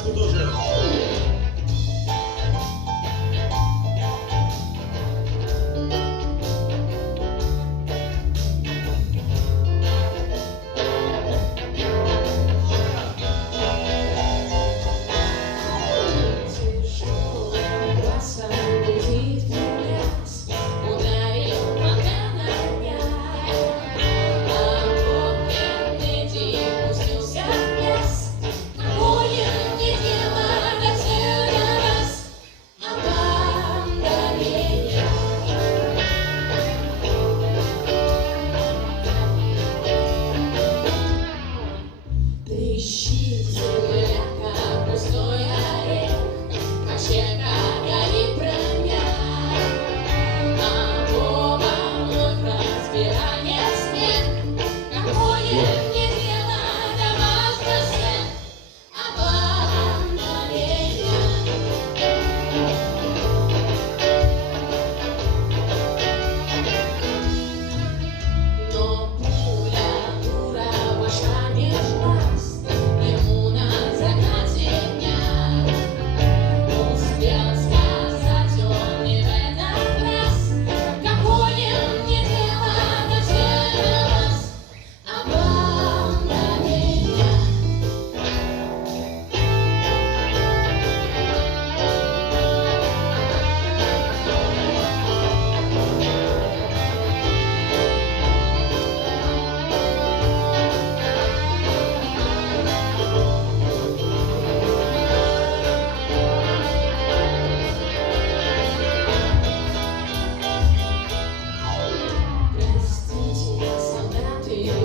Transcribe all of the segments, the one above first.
Пляшку тоже.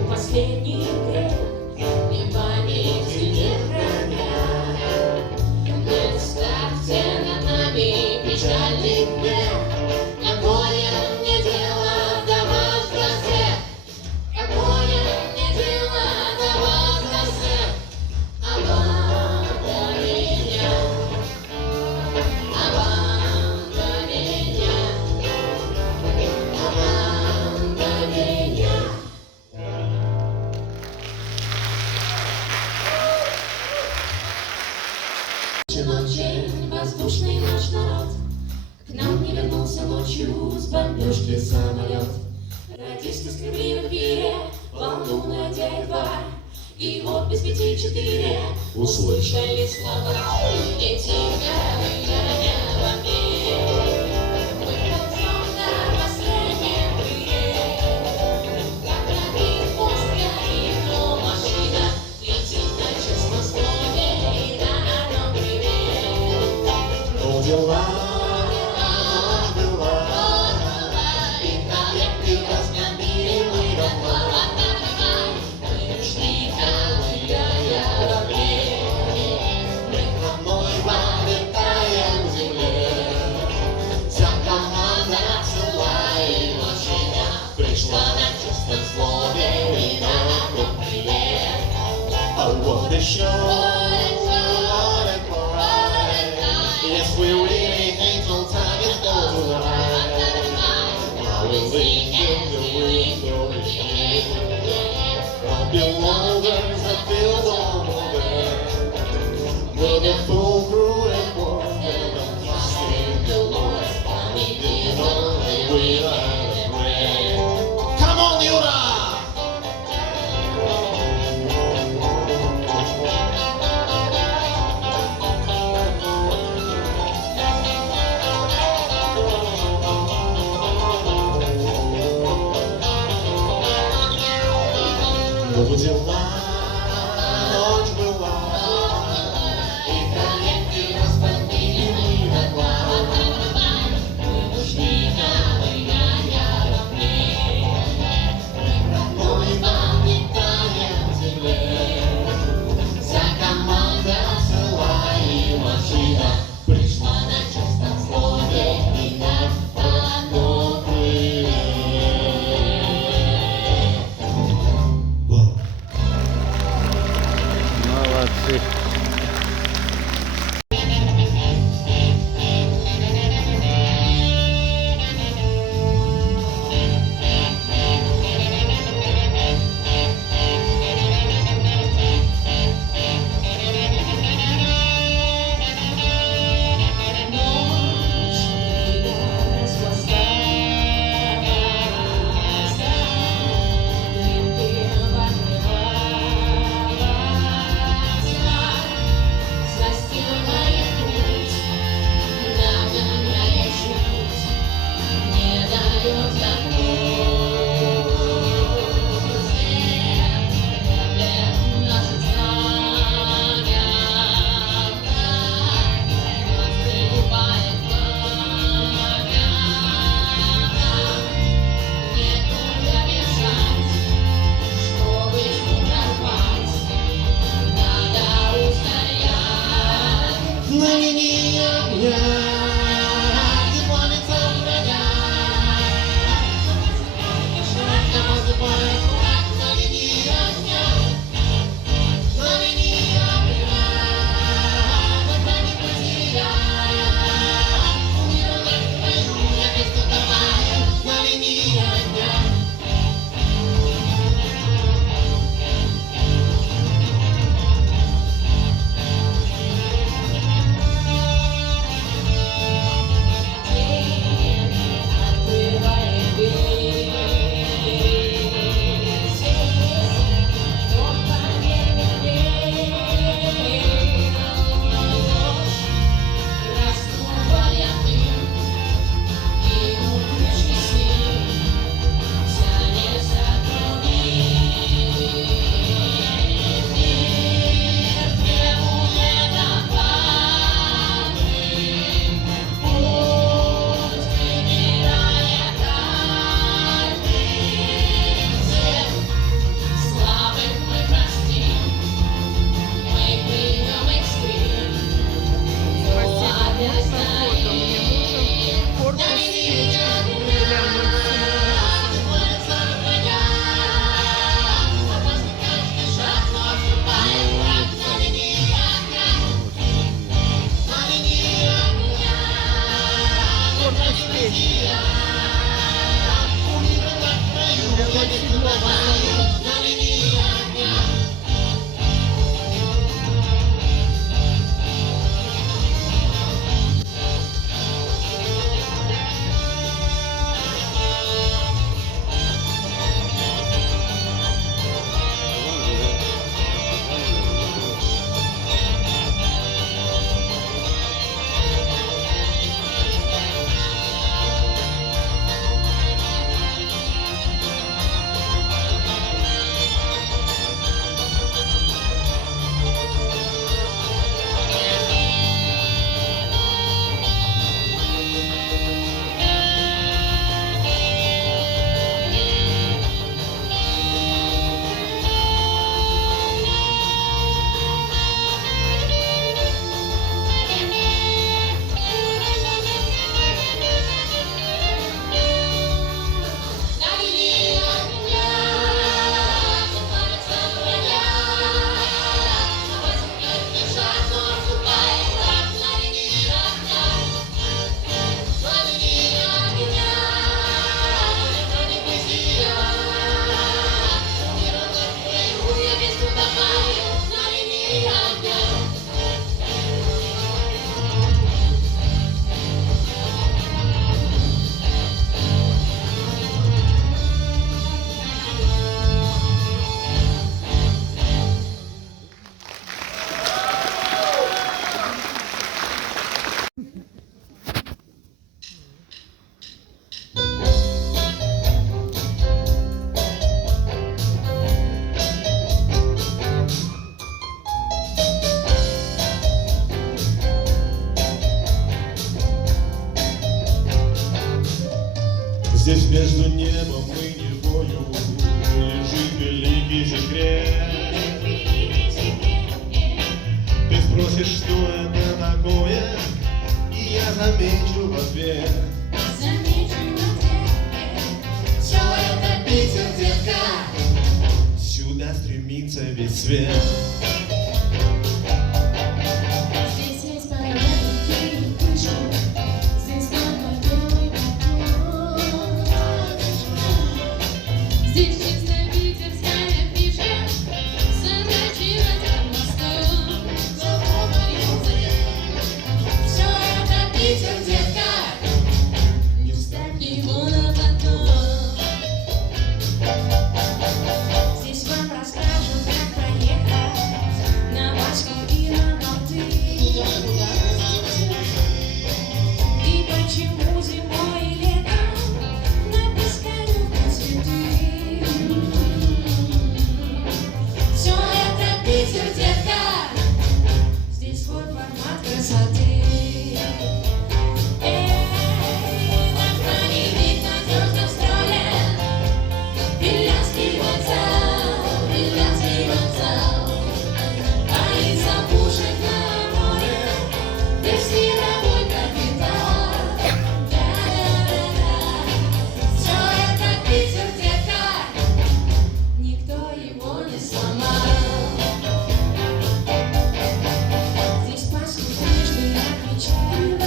Последний грех, и памяти не храня. Не ставьте над нами печальный грех, какое мне дело до вас, грозы, какое мне дело до вас, грозы, а вам до меня, а вам до меня, а вам до меня. Очень воздушный наш народ, к нам не вернулся ночью с бомбежки самолет. Радисты скребли в эфире волну надя едва, и вот без 5:04 услышали слова эти говяне во мне. Мы ползем на последнем крыле, как пробит мост горит, но машина летит на честном слове и на одном крыле. Дела, И коллектив разгромили мы дома. Мы ушли, ковыляя в огне. мы вновь полетаем в земле. Вся команда цела и машина пришла на чистом слове и на одном крыле. А вот еще what a pride. Yes, we really think no time is going right. While we sing in the window from below there's a field all over. We'll get full through and walk and I'm trusting the Lord. And we did only without a prayer. Come on, Yura! Дела, ночь была, И коллектив разбомбили мы дотла. Мы ушли, ковыляя в огне. Мы вновь полетаем в земле. Вся команда цела и машина пришла на чистом слове и на одном крыле. секрет. Ты спросишь, что это такое, и я замечу в ответ. Все это Питер, детка. Сюда стремится весь свет. Здесь есть порядки и пышки, здесь только белый бетон. Здесь чисто питерская фишка, сорочилась под мостом. Все это Питер, детка, не ставь его на потом. Здесь вам расскажут, как проехать на Ваську и на Балтык. И почему зимой и летом на Пискаревке цветы. Все это Питер, детка, здесь свой формат красоты. Наш броневик надежно встроен, Финляндский вокзал, Финляндский вокзал. А из-за пушек на море весь мировой капитал. Да-да-да-да. Все это Питер, детка, никто его не сломал. Здесь Пасху дважды отмечают,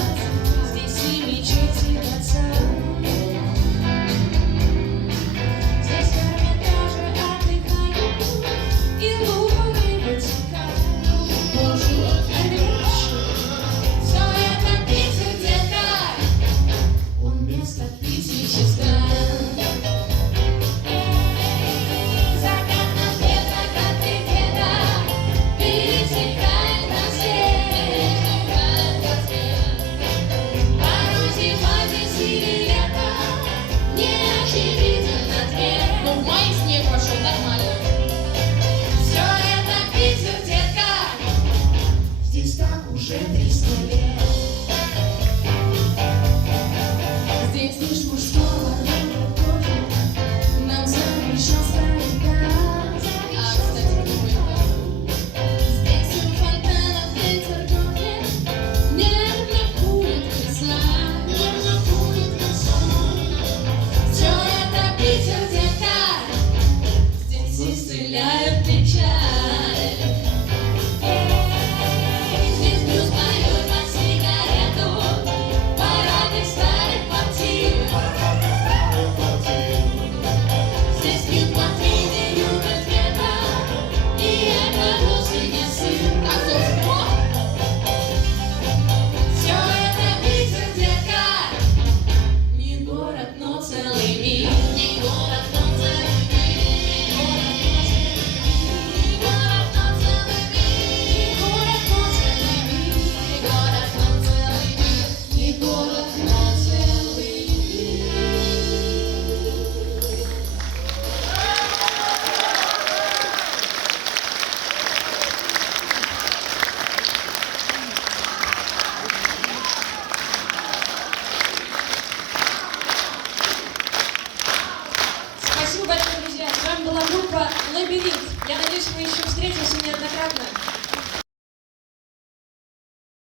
здесь и мечети и отца. Здесь Эрмитажи отдыхают и Лувры вытекают. Боже, все это Питер, детка, он вместо 1000 стран. Закат на свет, закат и где-то пересекает на свет. Порой зима здесь или лето, не очевиден ответ. Но в мае снег пошел нормально. Все это Питер, детка, здесь так уже 300 лет. Здесь лишь мужского рода тоже нам запрещен ставить газ. А, кстати, какой там? Здесь у фонтанов ветер гонит, нервно курит леса. Все это Питер, детка, здесь исцеляет.